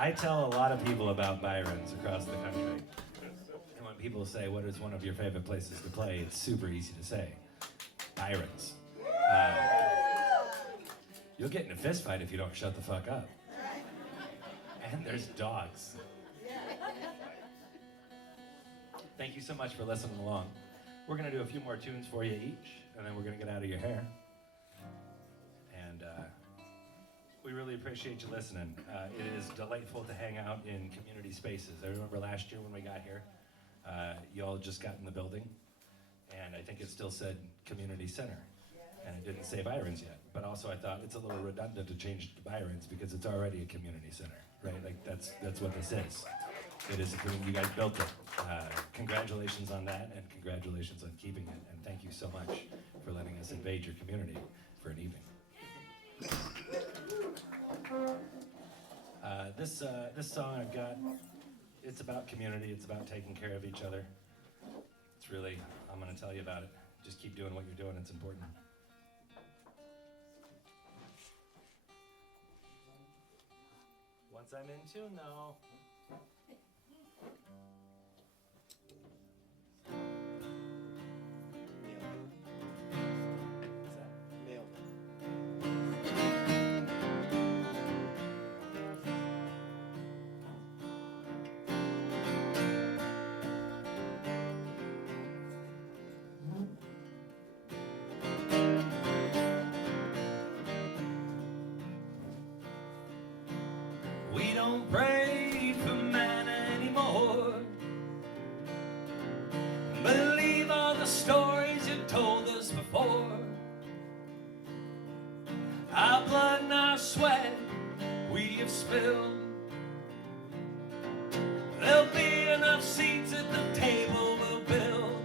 I tell a lot of people about Byron's across the country. And when people say, what is one of your favorite places to play, it's super easy to say. Byron's. Uh, you'll get in a fist fight if you don't shut the fuck up. And there's dogs. Thank you so much for listening along. We're going to do a few more tunes for you each, and then we're going to get out of your hair. And we really appreciate you listening. It is delightful to hang out in community spaces. I remember last year when we got here, you all just got in the building, and I think it still said Community Center, and it didn't say Byron's yet. But also I thought it's a little redundant to change it to Byron's because it's already a community center, right? Like that's what this is. It is a community. You guys built it. Congratulations on that, and congratulations on keeping it. And thank you so much for letting us invade your community for an evening. This song I've got, it's about community. It's about taking care of each other. It's really, I'm going to tell you about it. Just keep doing what you're doing. It's important. Once I'm in tune, though. We don't pray for man anymore. Believe all the stories you told us before. Our blood and our sweat we have spilled. There'll be enough seats at the table we'll build.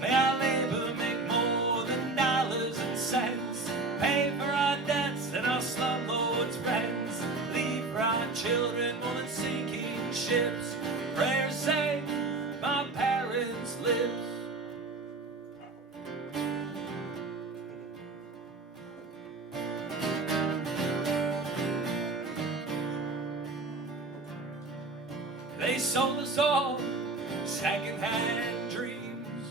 May our labor make more than dollars and cents. Pay for our debts and our slumlords' rents. Leave for our children more than sinking ships. Prayers say my parents' lips. They sold us all second-hand dreams.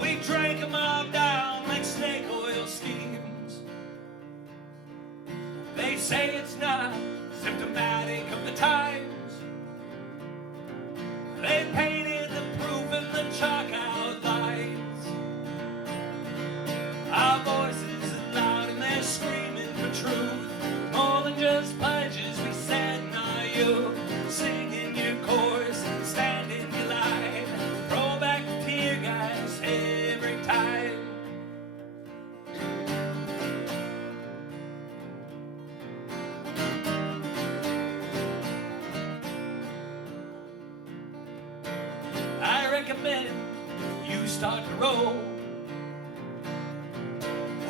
We drank them all down like snake oil schemes. They say it's not symptomatic of the times. They painted the proof in the chalk outlines. Our voices are loud and they're screaming for truth. More than just pledges we said in our youth. Sing in your chorus, stand in your line. Roll back the tear gas every time. I recommend you start to roll.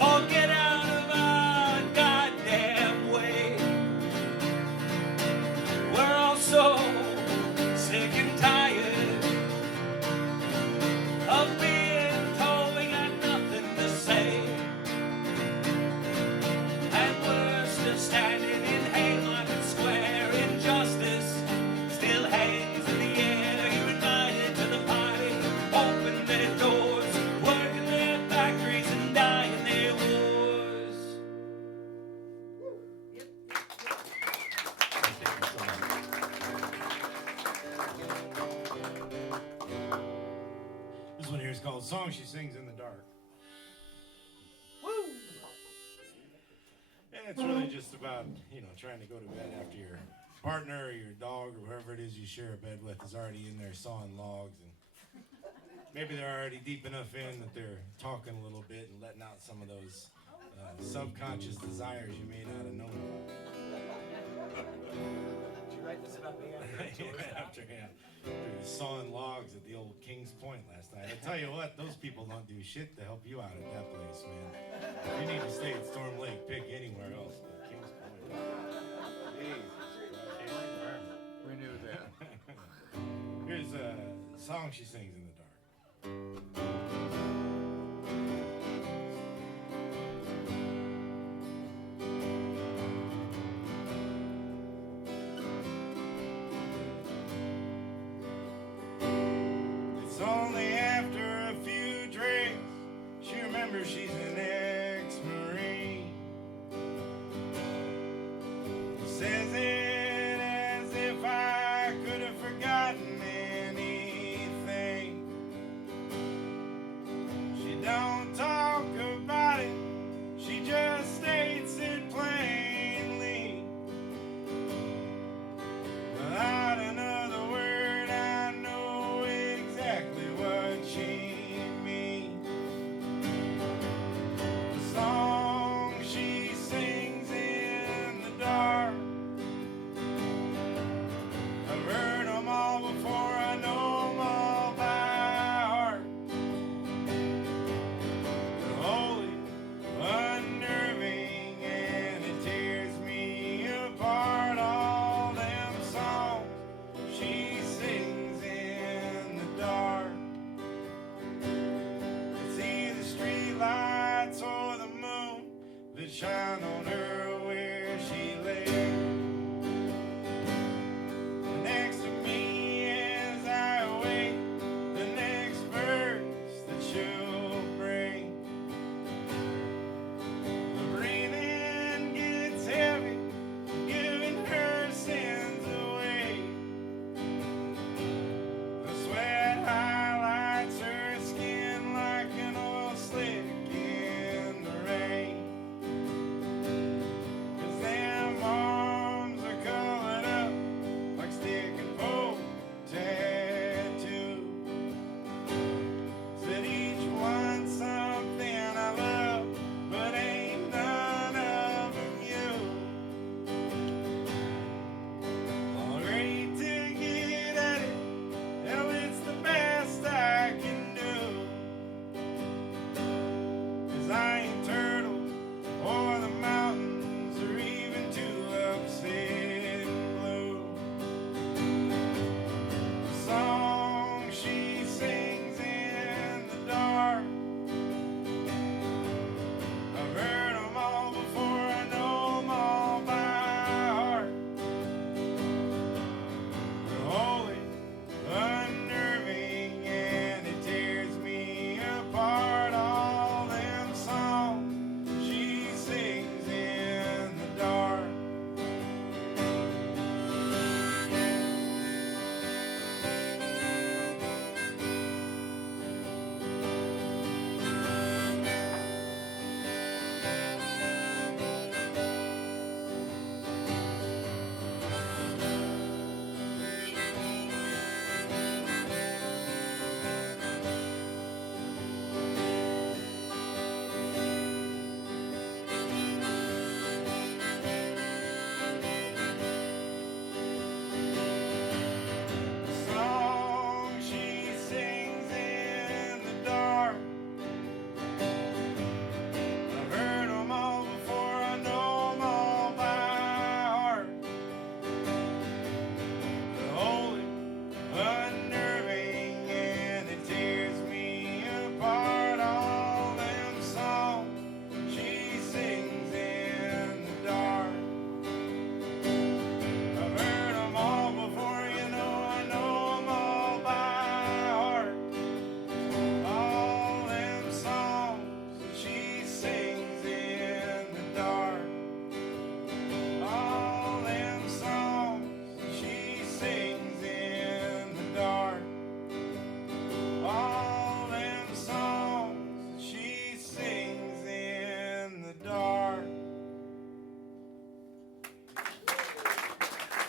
Or get out of our goddamn way. We're all so sick and tired of being told we got nothing to say. And we're still standing in Haymarket Square. Injustice still hangs in the air. You're invited to the party, open their doors, working their factories and dying their wars. Thank you so much. This one here is called Song She Sings in the Dark. Woo! And it's really just about, trying to go to bed after your partner or your dog or whoever it is you share a bed with is already in there sawing logs, and maybe they're already deep enough in that they're talking a little bit and letting out some of those subconscious desires you may not have known about. Did you write this about me After sawing logs at the old King's Point last night. I tell you what, those people don't do shit to help you out at that place, man. If you need to stay at Storm Lake, pick anywhere else but King's Point. Jeez. We knew that. Here's a song she sings in the dark.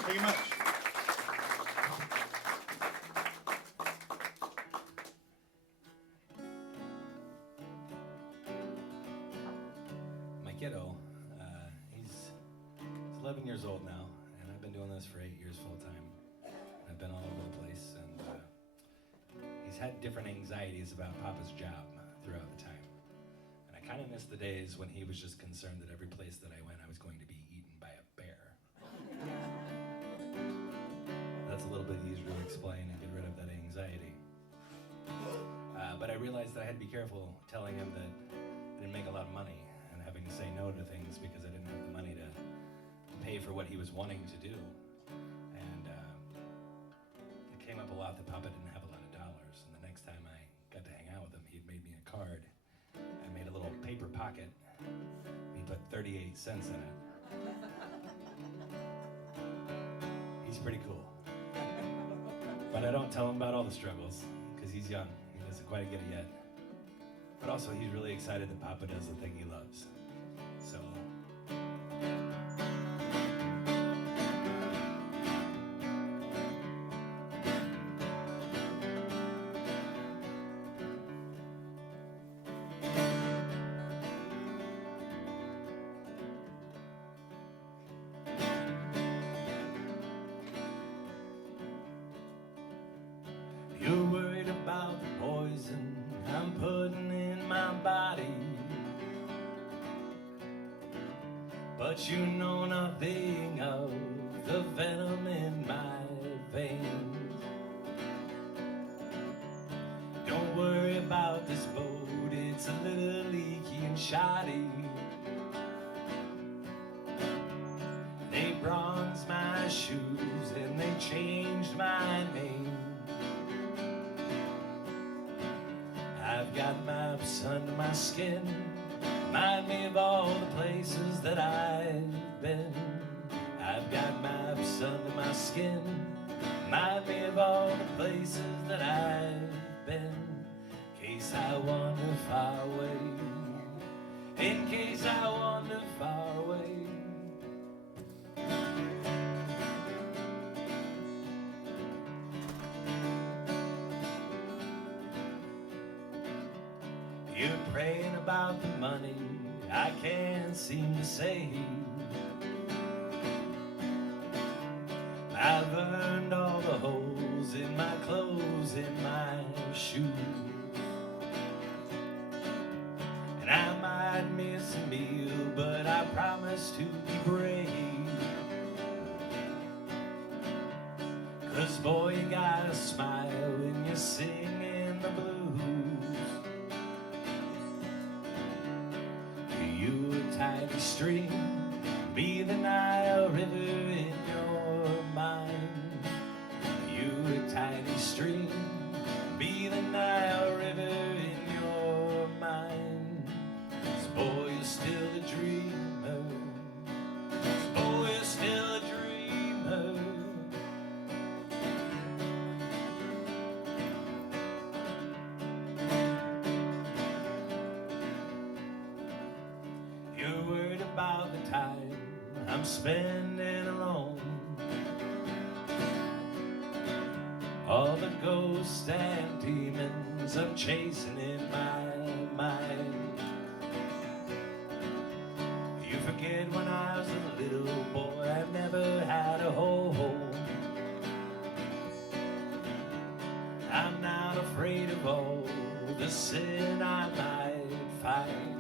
Thank you much. My kiddo, he's 11 years old now, and I've been doing this for 8 years full time. I've been all over the place, and he's had different anxieties about Papa's job throughout the time. And I kind of miss the days when he was just concerned that every place that I went, I was going to be eaten by a bear. That's a little bit easier to explain and get rid of that anxiety. But I realized that I had to be careful telling him that I didn't make a lot of money and having to say no to things because I didn't have the money to pay for what he was wanting to do. And it came up a lot that Papa didn't have a lot of dollars. And the next time I got to hang out with him, he'd made me a card. I made a little paper pocket. He put 38 cents in it. He's pretty cool. But I don't tell him about all the struggles because he's young. He doesn't quite get it yet. But also he's really excited that Papa does the thing he loves. So you're worried about the poison I'm putting in my body, but you know nothing of the venom in my veins. Don't worry about this boat, it's a little leaky and shoddy. They bronzed my shoes and they changed my name. I've got maps under my skin, remind me of all the places that I've been. I've got maps under my skin, remind me of all the places that I've been. In case I wander far away, in case I wander far away. You're praying about the money I can't seem to save. I've earned all the holes in my clothes, in my shoes. And I might miss a meal, but I promise to be brave. 'Cause boy, you gotta smile when you're singing the blues. You a tiny stream, be the Nile River in your mind. You a tiny stream, be the Nile River in your mind. 'Cause boy, you're still a dreamer. 'Cause boy, you're still a dreamer. You're worried about the time I'm spending alone. All the ghosts and demons I'm chasing in my mind. You forget when I was a little boy, I never had a home. I'm not afraid of all the sin I might find.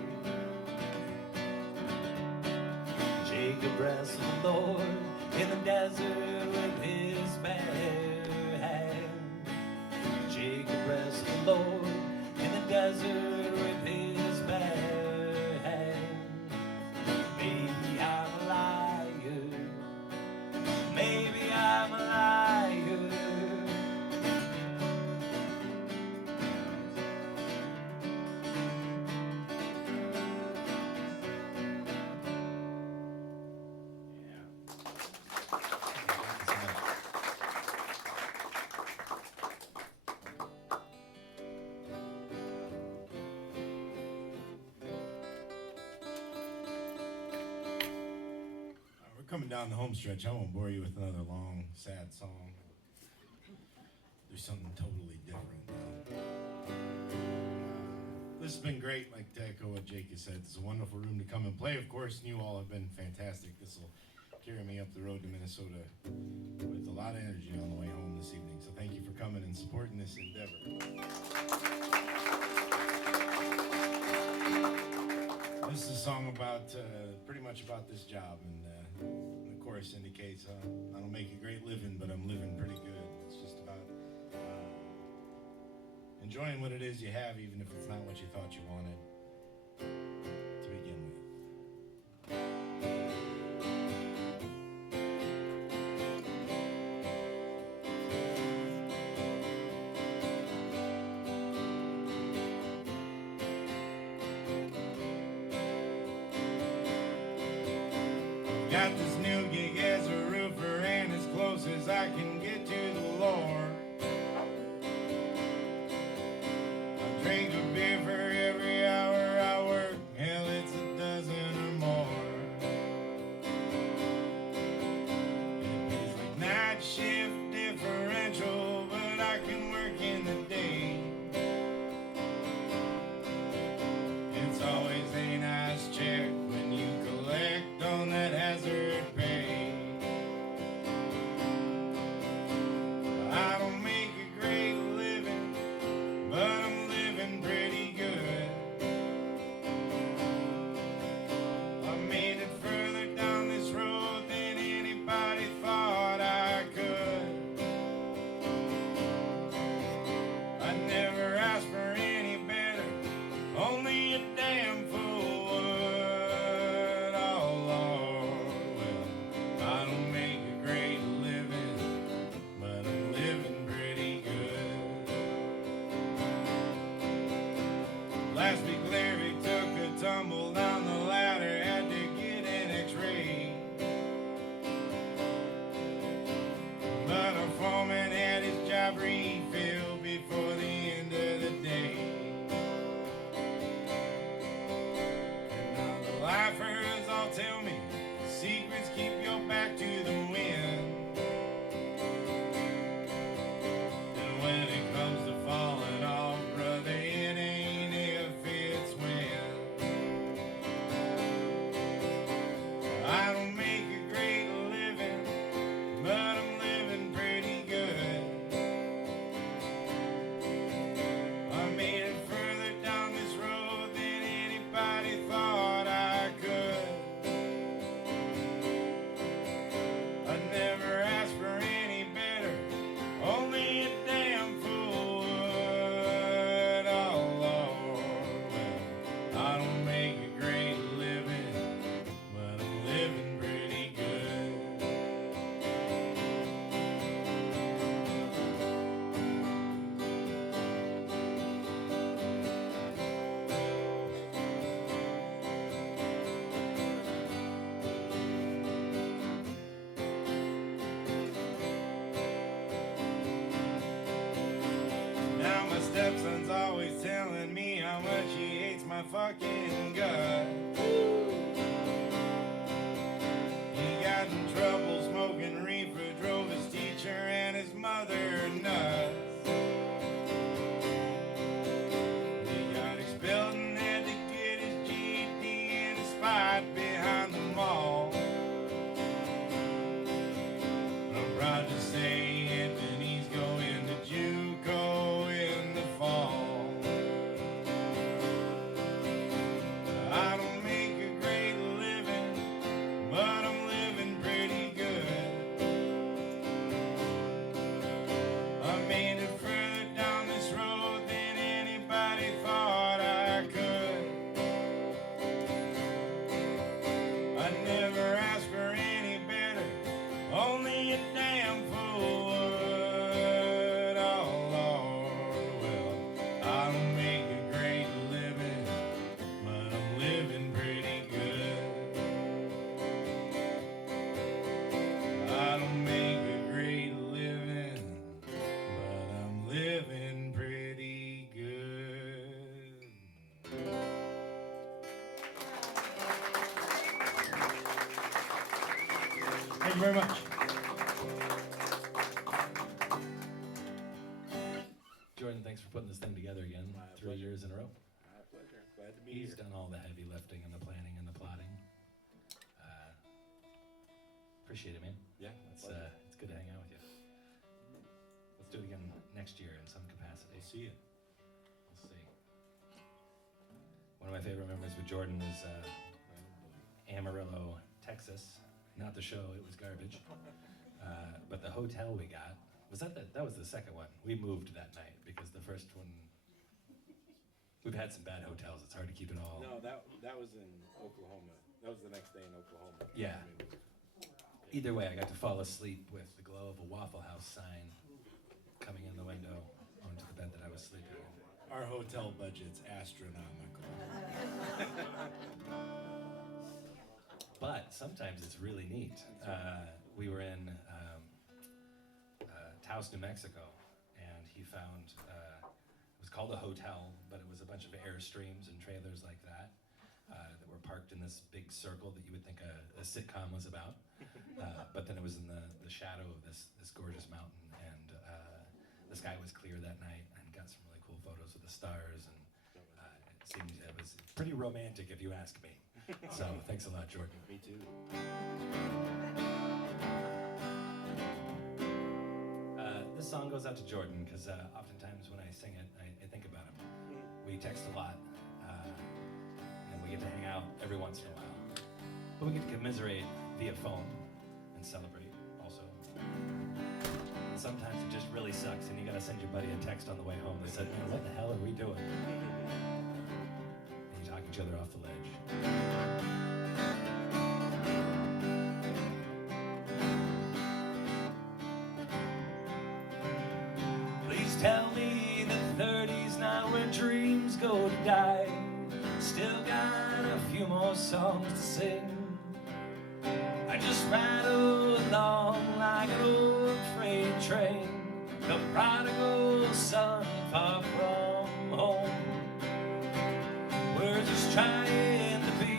Jacob wrestled the Lord in the desert with his bare hand. Jacob wrestled the Lord in the desert with his bare hand. Maybe I'm a liar. Maybe I'm a liar. coming down the home stretch, I won't bore you with another long, sad song. Do something totally different now. This has been great, like to echo what Jake has said. It's a wonderful room to come and play. Of course, and you all have been fantastic. This will carry me up the road to Minnesota with a lot of energy on the way home this evening. So thank you for coming and supporting this endeavor. This is a song about, pretty much about this job, and the chorus indicates I don't make a great living, but I'm living pretty good. It's just about enjoying what it is you have, even if it's not what you thought you wanted to begin with. Got this new gig as a roofer, and as close as I can get to the Lord. I drink a beer for every hour I work, hell, it's a dozen or more. It pays like night shift differential, but I can work in the day. It's always a nice check when you collect on that hazard pay. I don't make a great living, but I'm living pretty good. I made it further down this road than anybody thought I could. I never asked for any better, only a damn fool would. Oh Lord, well, I don't make a great living, but I'm living pretty good. Last week Larry took a tumble down the ladder, had to get an x-ray. But our foreman had his job refilled before the end of the day. And now the lifers all tell me secrets keep your back to the wind. And when it comes to falling off, brother, it ain't if, it's when. I don't make a great living, but I'm living pretty good. I made it further down this road than anybody thought I could. I never asked for any better, only a damn fool would. Oh Lord, well, I don't make a great living, but I'm living pretty good. Now my stepson's always telling me how much he hates my fucking guts. He got in trouble smoking reefer, drove his teacher and his mother nuts. He got expelled and had to get his GED in a spot behind the mall. I'm proud to say Anthony's going to JUCO in the fall. I don't Thank you very much. Jordan, thanks for putting this thing together again. My 3 pleasure. years in a row. My pleasure. Glad to be He's here. done all the heavy lifting and the planning and the plotting. Appreciate it, man. Yeah, It's good to hang out with you. Let's do it again next year in some capacity. We'll see you. We'll see. One of my favorite memories with Jordan is Amarillo, Texas. Not the show; it was garbage. But the hotel we got that was the second one. We moved that night because the first one. We've had some bad hotels. It's hard to keep it all. No, that was in Oklahoma. That was the next day in Oklahoma. Yeah. Either way, I got to fall asleep with the glow of a Waffle House sign coming in the window onto the bed that I was sleeping in. Our hotel budget's astronomical. But sometimes it's really neat. We were in Taos, New Mexico, and he found, it was called a hotel, but it was a bunch of Airstreams and trailers like that that were parked in this big circle that you would think a sitcom was about. But then it was in the shadow of this gorgeous mountain, and the sky was clear that night, and got some really cool photos of the stars, and it was pretty romantic if you ask me. So thanks a lot, Jordan. Me too. This song goes out to Jordan because oftentimes when I sing it, I think about him. We text a lot, and we get to hang out every once in a while. But we get to commiserate via phone and celebrate also. And sometimes it just really sucks, and you gotta send your buddy a text on the way home that said, "Man, what the hell are we doing?" And you talk each other off the ledge. Please tell me the 30's not where dreams go to die. Still got a few more songs to sing. I just rattle along like an old freight train, the prodigal son far from home. We're just trying to be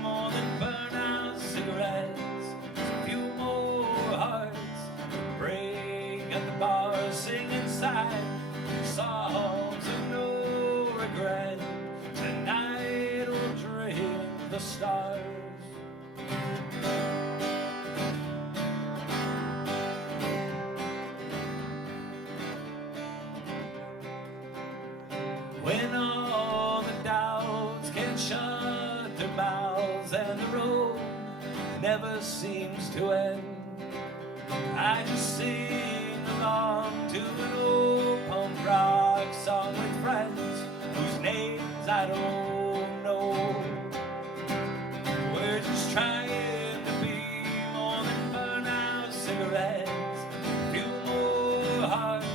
more than burn out cigarettes. A few more hearts to break at the bar, sing inside songs of no regret. Tonight we'll drink the stars. When all the doubts can shut their mouths and the road never seems to end, I just sing along to an old punk rock song with friends whose names I don't know. We're just trying to be more than burn out cigarettes, a few more hearts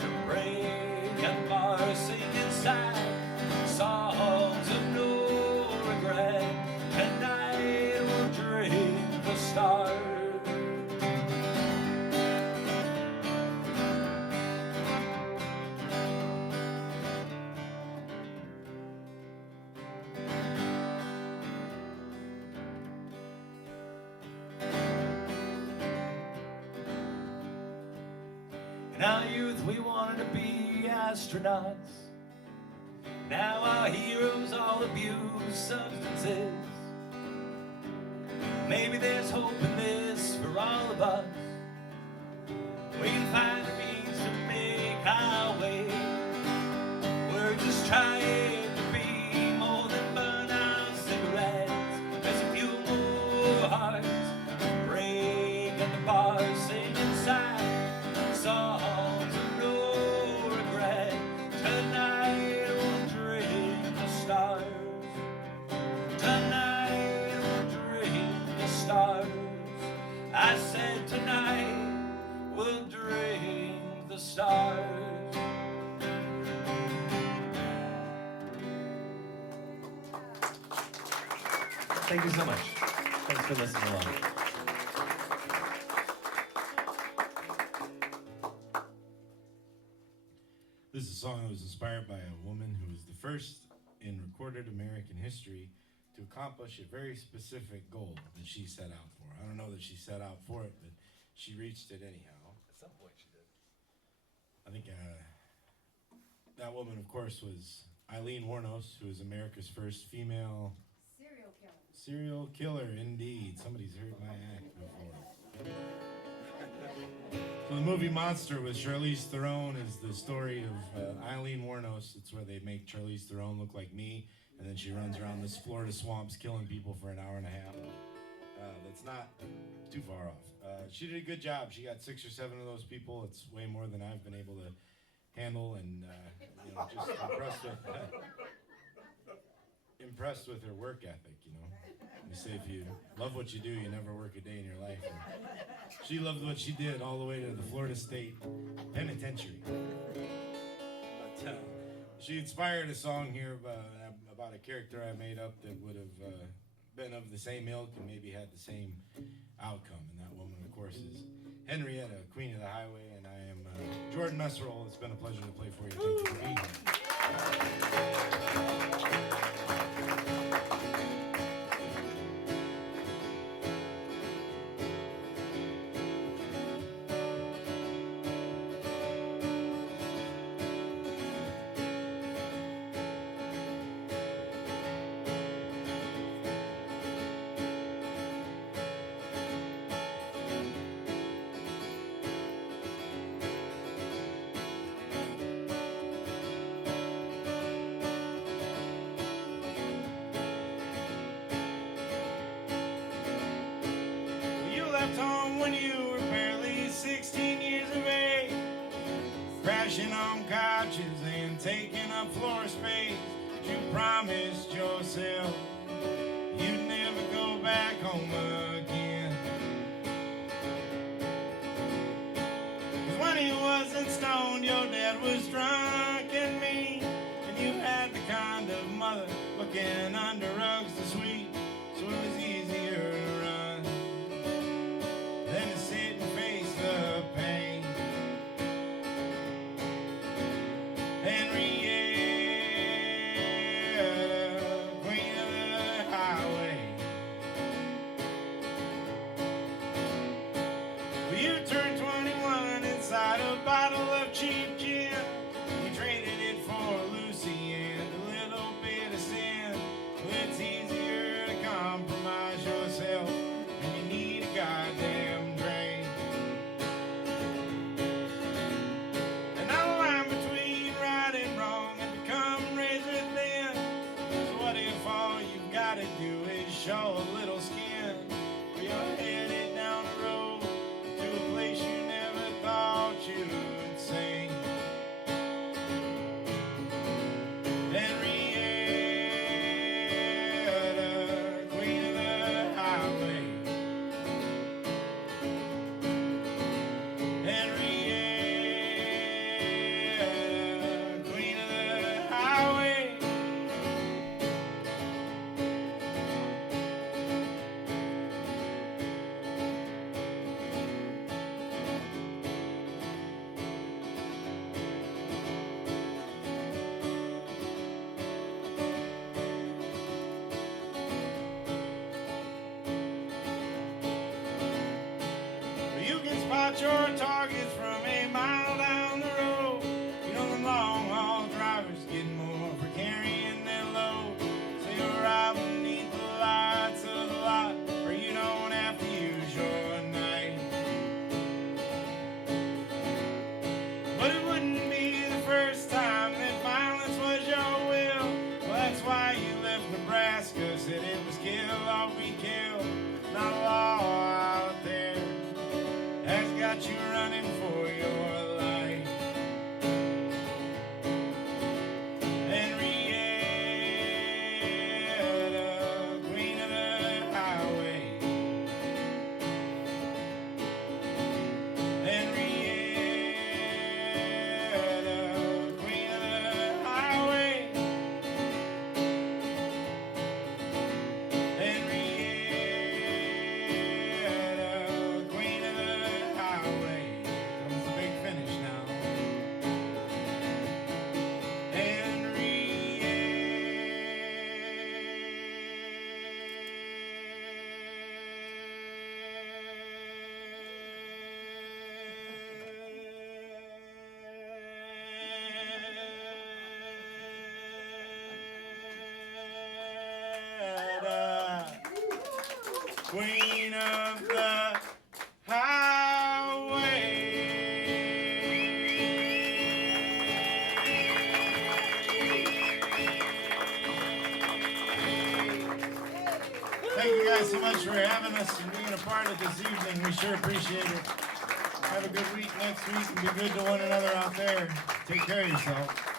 to break and bars, sing inside songs of no regret. Tonight we'll drink the stars. In our youth we wanted to be astronauts. Now our heroes all abuse substances. Maybe there's hope in this for all of us. We can find a means to make our way. We're just trying to be more than burn out cigarettes. There's a few more hearts to break at the bar, sing inside songs of no regret. Tonight we'll drink the stars. Tonight we'll drink the stars. I said tonight we'll drink the stars. Thank you so much. Thanks for listening along. This is a song that was inspired by a woman who was the first in recorded American history to accomplish a very specific goal that she set out for I don't know that she set out for it, but she reached it anyhow. At some point she did. I think that woman, of course, was Eileen Warnos, who is America's first female serial killer. Indeed, somebody's heard my act before. So the movie Monster with Charlize Theron is the story of Eileen Warnos. It's where they make Charlize Theron look like me, and then she runs around this Florida swamps killing people for an hour and a half. That's not too far off. She did a good job. She got 6 or 7 of those people. It's way more than I've been able to handle, and just impressed with her work ethic. You say if you love what you do, you never work a day in your life. And she loved what she did all the way to the Florida State Penitentiary. But she inspired a song here about a character I made up that would have been of the same ilk and maybe had the same outcome. And that woman, of course, is Henrietta, Queen of the Highway, and I am Jordan Messerole. It's been a pleasure to play for you. Thank you for being here. Home when you were barely 16 years of age, crashing on couches and taking up floor space. You promised yourself you'd never go back home again. 'Cause when he wasn't stoned, your dad was drunk and mean, and you had the kind of mother looking under rugs to sweep, so it was easier to run than to sit and face the pain. Henrietta, Queen of the Highway. Well, you turned 21 inside a bottle of cheap gin. You traded it for Lucy and a little bit of sin. Well, it's easier to compromise yourself when you need a goddamn drain. And now the line between right and wrong has become razor thin. So what if all you've got to do is show a little skin? Well, you're headed down the road to a place you never thought you'd see. Henrietta, Queen of the Highway. Henrietta, Queen of the Highway. You can spot your targets from a mile down the road. You know the long haul drivers get more for carrying their load. So you're out beneath the lights of the lot, or you don't have to use your knife. But it wouldn't be the first time that violence was your will. Well, that's why you left Nebraska, said it was kill or be killed. Not a law out there has got you running Queen of the highway. Thank you guys so much for having us and being a part of this evening. We sure appreciate it. Have a good week next week and be good to one another out there. Take care of yourself.